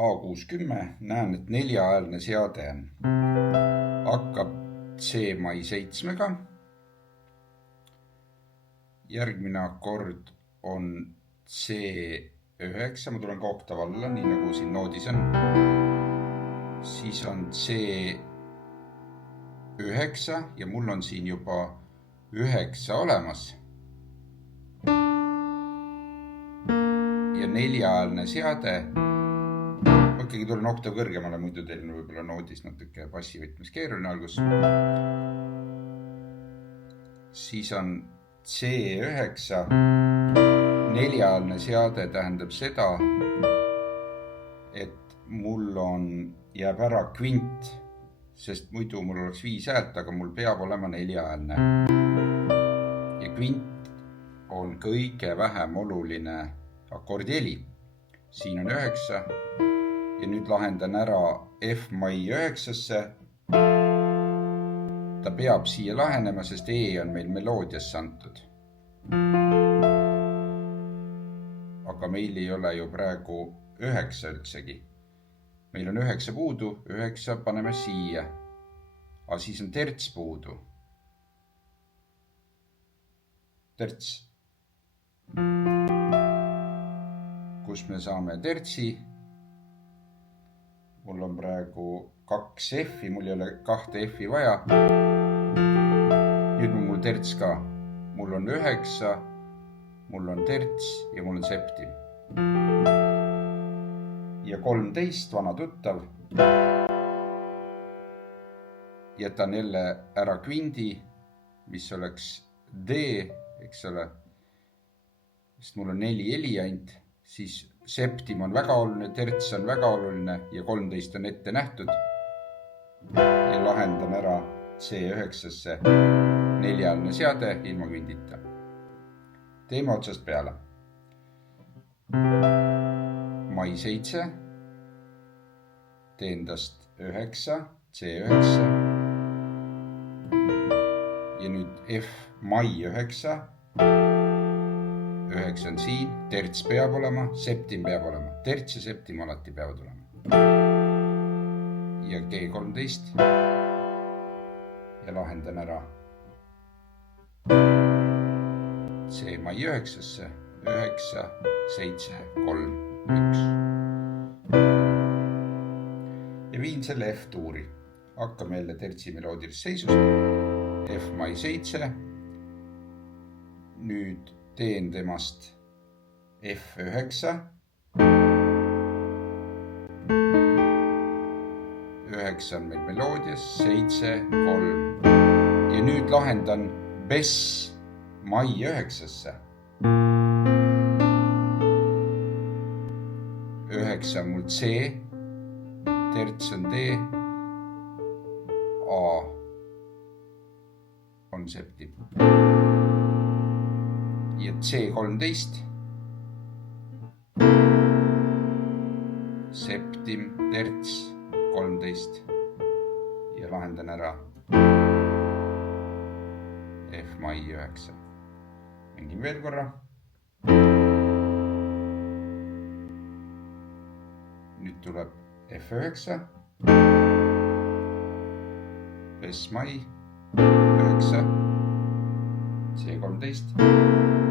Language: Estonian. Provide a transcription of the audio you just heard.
A610, näen, et 4-häälne seade on. Hakkab C-7-ga. Järgmine akord on C9, ma tulen ka oktav alla, nii nagu siin noodis on. Siis on C9 ja mul on siin juba 9 olemas. Ja 4-häälne seade. Ma ikkagi tulen oktav kõrgemale, muidu teil on võib-olla noodis natuke bassivõtmes keeruline algus. Siis on C9. 4-häälne seade tähendab seda, et mul jääb ära kvint, sest muidu mul oleks 5 häält, aga mul peab olema 4-häälne. Ja kvint on kõige vähem oluline akordiheli. Siin on 9 ja nüüd lahendan ära F-9-sse. Ta peab siia lahenema, sest E on meil meloodiasse antud. Aga meil ei ole ju praegu 9 üldsegi. Meil on 9 puudu, 9 paneme siia. Aga siis on terts puudu. Terts. Kus me saame tertsi? Mul on praegu 2 F-i, mul ei ole 2 F-i vaja. Nüüd on mul terts ka. Mul on 9, mul on terts ja mul on septim. Ja 13, vana tuttav. Jätan jälle ära kvindi, mis oleks D, eks ole. Sest mul on 4 heli ainult, siis septim on väga oluline, terts on väga oluline ja 13 on ette nähtud. Ja lahendan ära C9-sse 4-häälne seade ilma kvindita. Teeme otsast peale. Mai 7, teen tast 9, C9 ja nüüd F mai 9. 9 on siin, terts peab olema, septim peab olema. Terts ja septim alati peavad olema. Ja G13 ja lahendan ära C mai 9-sse 9, 7, 3, 1. Ja viin selle F-tuuri. Hakkame jälle tertsi meloodilist seisust. F mai 7. Nüüd teen temast F9. 9 on meil meloodias, 7, 3. Ja nüüd lahendan bess mai 9-sse. 9 on mul C, terts on D, A on septim. Ja C13, septim, terts, 13 ja lahendan ära F mai 9. Mängin veel korra. Nüüd tuleb F9, bess mai 9, C13.